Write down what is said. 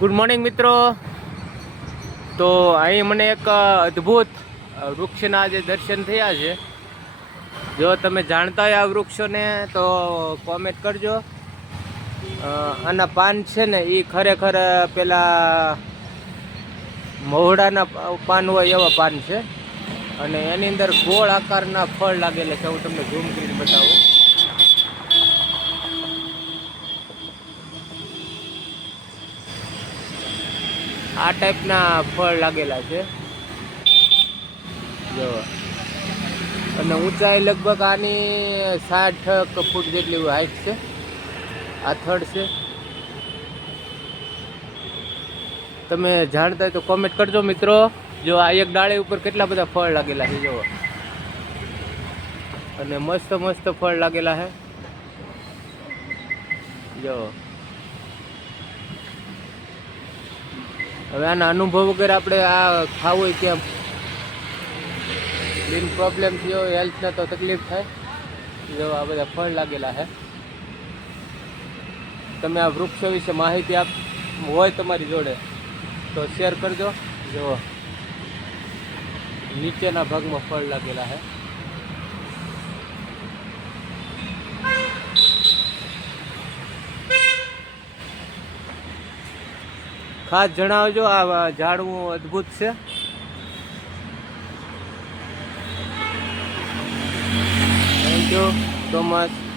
Good morning મિત્રો. તો અહીં મને એક અદ્ભુત વૃક્ષના જે દર્શન થયા છે. જો તમે જાણતા હોય આ વૃક્ષોને તો કોમેન્ટ કરજો. આના પાન છે ને એ ખરેખર પેલા મહુડાના પાન હોય એવા પાન છે અને એની અંદર ગોળ આકારના ફળ લાગેલા છે. હું તમને ઝૂમ કરીને બતાવું. આ ટાઈપના ફળ લાગેલા છે જો, અને ઊંચાઈ લગભગ આની 60 ફૂટ જેટલી હાઈટ છે. આ થડ છે. તમે જાણતા હોય તો કોમેન્ટ કરજો મિત્રો. જો આ એક ડાળી ઉપર કેટલા બધા ફળ લાગેલા છે જો, અને મસ્ત મસ્ત ફળ લાગેલા છે જો. હવે આના અનુભવ વગર આપણે આ ખાવું હોય કેમ? લીન પ્રોબ્લેમ થયો, હેલ્થને તો તકલીફ થાય. જો આ બધા ફળ લાગેલા છે. તમે આ વૃક્ષો વિશે માહિતી હોય તમારી જોડે તો શેર કરજો. જો નીચેના ભાગમાં ફળ લાગેલા છે. ખાસ જણાવજો, આ ઝાડવું અદ્ભુત છે. Thank you so much.